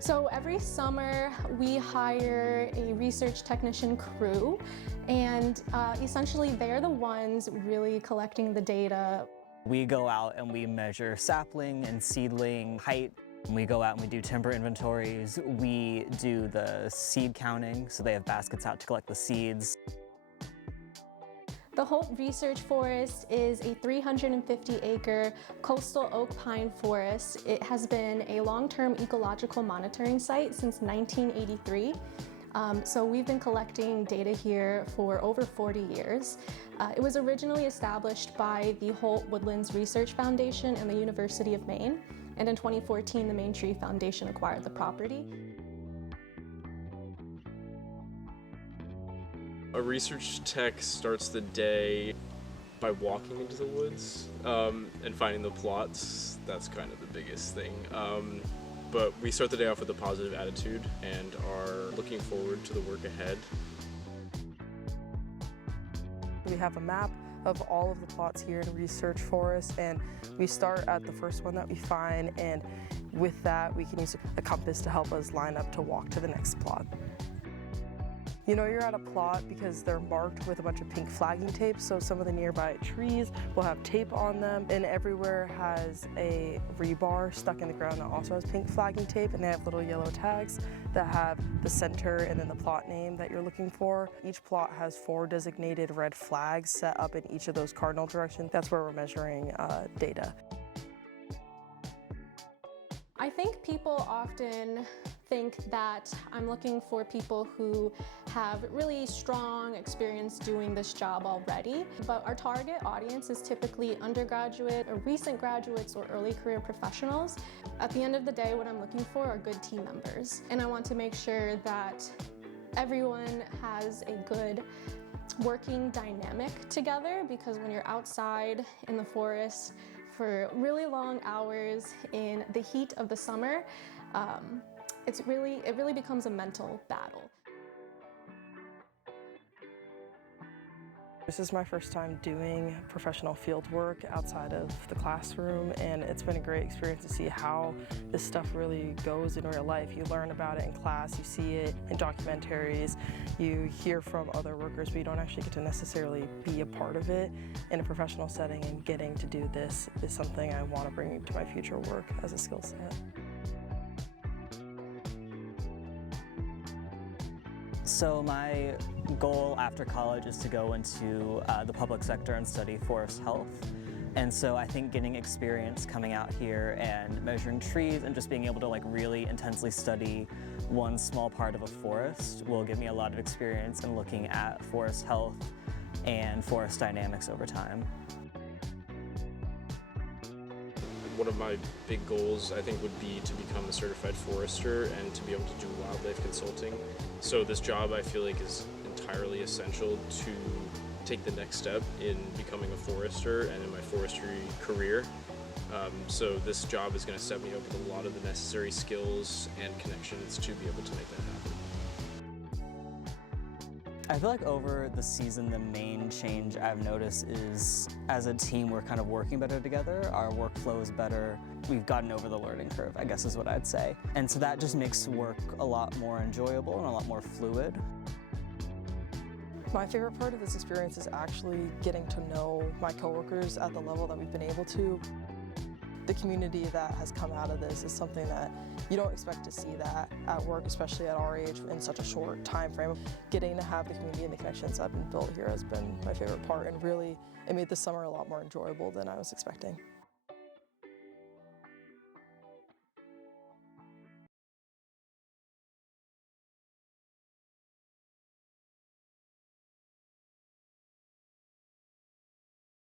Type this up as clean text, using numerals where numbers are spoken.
So every summer we hire a research technician crew, and essentially they're the ones really collecting the data. We go out and we measure sapling and seedling height. We go out and we do timber inventories. We do the seed counting, so they have baskets out to collect the seeds. The HOLT Research Forest is a 350-acre coastal oak pine forest. It has been a long-term ecological monitoring site since 1983. So we've been collecting data here for over 40 years. It was originally established by the HOLT Woodlands Research Foundation and the University of Maine, and in 2014 the Maine Tree Foundation acquired the property. A research tech starts the day by walking into the woods and finding the plots. That's kind of the biggest thing. But we start the day off with a positive attitude and are looking forward to the work ahead. We have a map of all of the plots here in Research Forest, and we start at the first one that we find, and with that we can use a compass to help us line up to walk to the next plot. You know you're at a plot because they're marked with a bunch of pink flagging tape, so some of the nearby trees will have tape on them, and everywhere has a rebar stuck in the ground that also has pink flagging tape, and they have little yellow tags that have the center and then the plot name that you're looking for. Each plot has 4 designated red flags set up in each of those cardinal directions. That's where we're measuring data. I think people often think that I'm looking for people who have really strong experience doing this job already, but our target audience is typically undergraduate or recent graduates or early career professionals. At the end of the day, what I'm looking for are good team members, and I want to make sure that everyone has a good working dynamic together, because when you're outside in the forest for really long hours in the heat of the summer, it really becomes a mental battle. This is my first time doing professional field work outside of the classroom, and it's been a great experience to see how this stuff really goes in real life. You learn about it in class, you see it in documentaries, you hear from other workers, but you don't actually get to necessarily be a part of it in a professional setting, and getting to do this is something I want to bring to my future work as a skill set. So my goal after college is to go into the public sector and study forest health. And so I think getting experience coming out here and measuring trees and just being able to really intensely study one small part of a forest will give me a lot of experience in looking at forest health and forest dynamics over time. One of my big goals, I think, would be to become a certified forester and to be able to do wildlife consulting. So this job, I feel like, is entirely essential to take the next step in becoming a forester and in my forestry career. So this job is going to set me up with a lot of the necessary skills and connections to be able to make that happen. I feel like over the season, the main change I've noticed is as a team, we're kind of working better together. Our workflow is better. We've gotten over the learning curve, I guess is what I'd say. And so that just makes work a lot more enjoyable and a lot more fluid. My favorite part of this experience is actually getting to know my coworkers at the level that we've been able to. The community that has come out of this is something that you don't expect to see that at work, especially at our age in such a short time frame. Getting to have the community and the connections that have been built here has been my favorite part, and really it made the summer a lot more enjoyable than I was expecting.